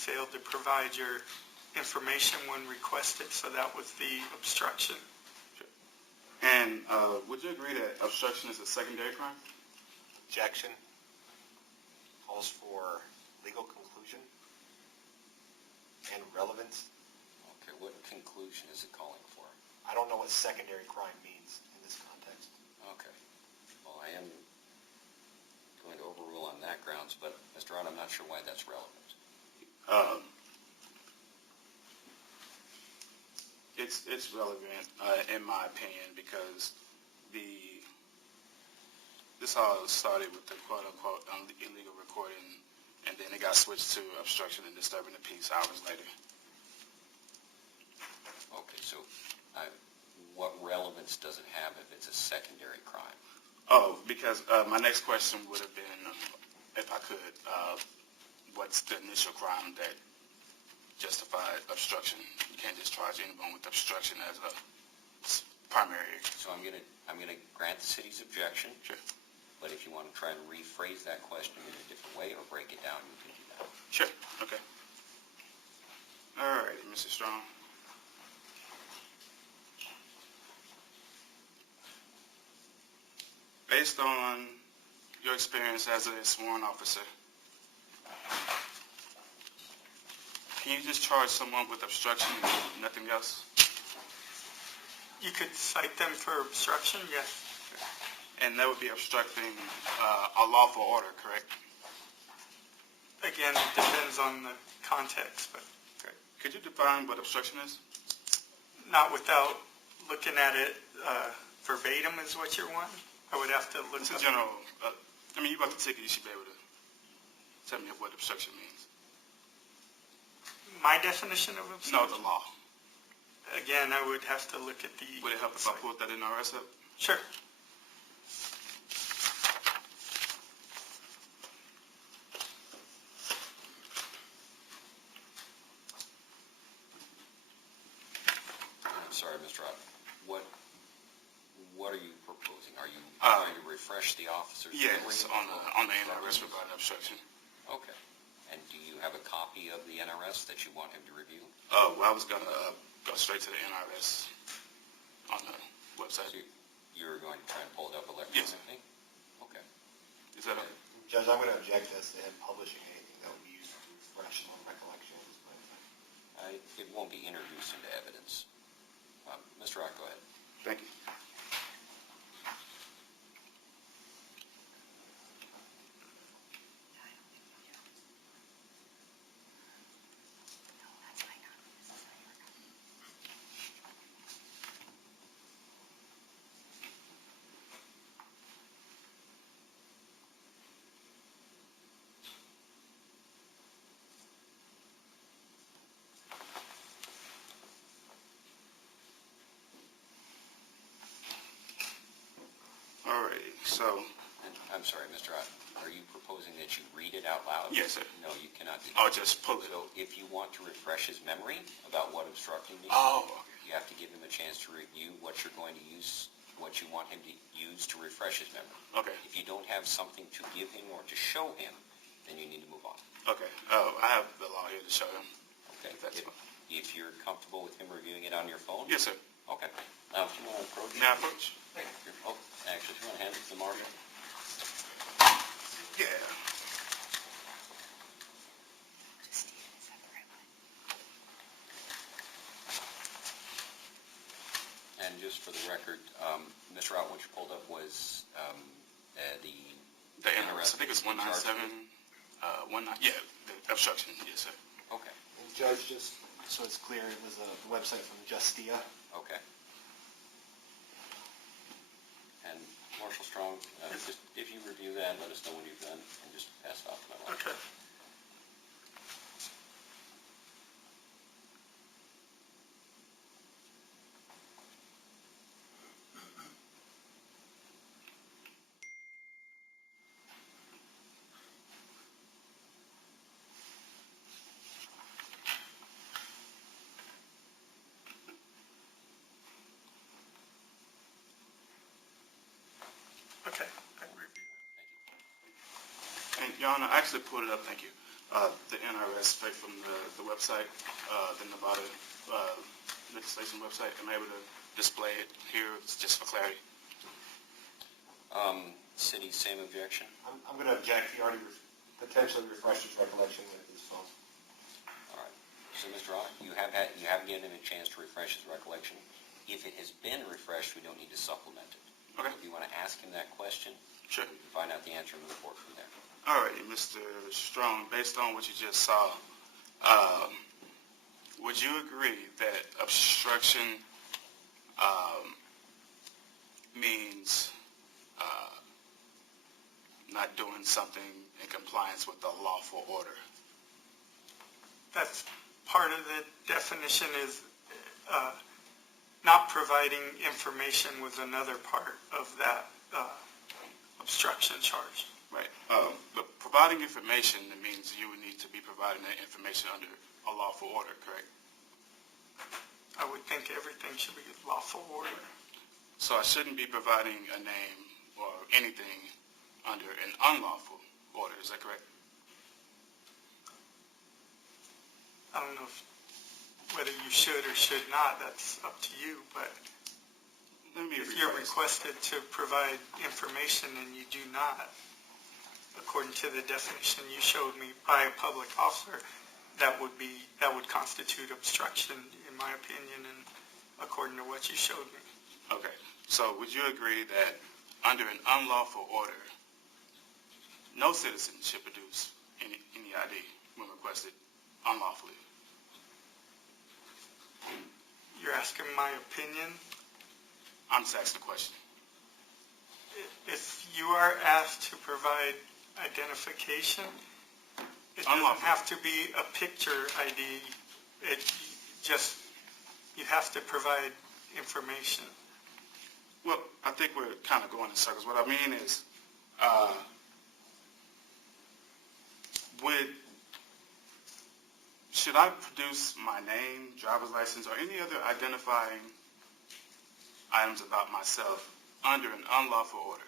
failed to provide your information when requested, so that was the obstruction. And would you agree that obstruction is a secondary crime? Objection. Calls for legal conclusion and relevance. Okay, what conclusion is it calling for? I don't know what secondary crime means in this context. Okay. Well, I am going to overrule on that grounds, but Mr. Ott, I'm not sure why that's relevant. It's relevant in my opinion because this all started with the quote-unquote illegal recording, and then it got switched to obstruction and disturbing the peace hours later. Okay, so what relevance does it have if it's a secondary crime? Oh, because my next question would have been, if I could, what's the initial crime that justified obstruction? You can't just charge anyone with obstruction as a primary. So I'm gonna grant the city's objection. Sure. But if you want to try and rephrase that question in a different way or break it down, you can do that. Sure. Okay. All right, Mr. Strong. Based on your experience as a sworn officer, can you just charge someone with obstruction and nothing else? You could cite them for obstruction, yes. And that would be obstructing a lawful order, correct? Again, it depends on the context, but Okay. Could you define what obstruction is? not without looking at it verbatim is what you're wanting. I would have to look It's a up. general, you got the ticket, you should be able to tell me what obstruction means. My definition of obstruction? No, the law. Again, I would have to look at the... Would it help if I pulled that NRS up? Sure. I'm sorry, Mr. Ott. What are you proposing? Are you trying to refresh the officer's memory? Yes, on the NRS regarding obstruction. Okay. And do you have a copy of the NRS that you want him to review? Well, I was going to go straight to the NRS on the website. So you're going to try and pull it up Yes. electronically? Okay. Is that okay? Judge, I'm going to object as to him publishing anything that would be used to refresh my recollections. But It won't be introduced into evidence. Mr. Ott, go ahead. Thank you. Alrighty, so... I'm sorry, Mr. Ott. Are you proposing that you read it out loud? Yes, sir. No, you cannot do that. I'll just pull it So up. if you want to refresh his memory about what obstructing means, Oh, okay. you have to give him a chance to review what you're going to use, what you want him to use to refresh his memory. Okay. If you don't have something to give him or to show him, then you need to move on. Okay. I have the law here to show him. Okay? If that's fine. If you're comfortable with him reviewing it on your phone? Yes, sir. Okay. Now, if you want to approach... Now approach. Oh, actually, if you want to hand it to the marshal. Yeah. And just for the record, Mr. Ott, what you pulled up was The NRS, I think it's 197, the obstruction, yes, sir. Okay, and Judge, just so it's clear, it was a website from Justia. okay. And Marshal Strong, just if you review that, let us know when you've done, and just pass it off to my wife. Okay. Okay. I can review. Thank you. And, Your Honor, I actually pulled it up, thank you. the NRS straight from the website, the Nevada legislation website. Am I able to display it here? It's just for clarity. City, same objection? I'm going to object. He already potentially refreshed his recollection with his phone. All right. So, Mr. Rock, you have given him a chance to refresh his recollection. If it has been refreshed, we don't need to supplement it. Okay. If you want to ask him that question, Sure. we can find out the answer and move forward from there. All right, Mr. Strong, based on what you just saw, would you agree that obstruction means not doing something in compliance with the lawful order? That's part of the definition is not providing information was another part of that obstruction charge. Right. But providing information, that means you would need to be providing that information under a lawful order, correct? I would think everything should be lawful order. So I shouldn't be providing a name or anything under an unlawful order, is that correct? I don't know whether you should or should not. That's up to you. But Let me if you're rephrase. requested to provide information and you do not, according to the definition you showed me by a public officer, that would constitute obstruction, in my opinion, and according to what you showed me. Okay. So would you agree that under an unlawful order, no citizen should produce any ID when requested unlawfully? You're asking my opinion. I'm just asking the question. If you are asked to provide identification, it doesn't Unlawful. have to be a picture ID. You have to provide information. Well, I think we're kind of going in circles. What I mean is, should I produce my name, driver's license, or any other identifying items about myself under an unlawful order?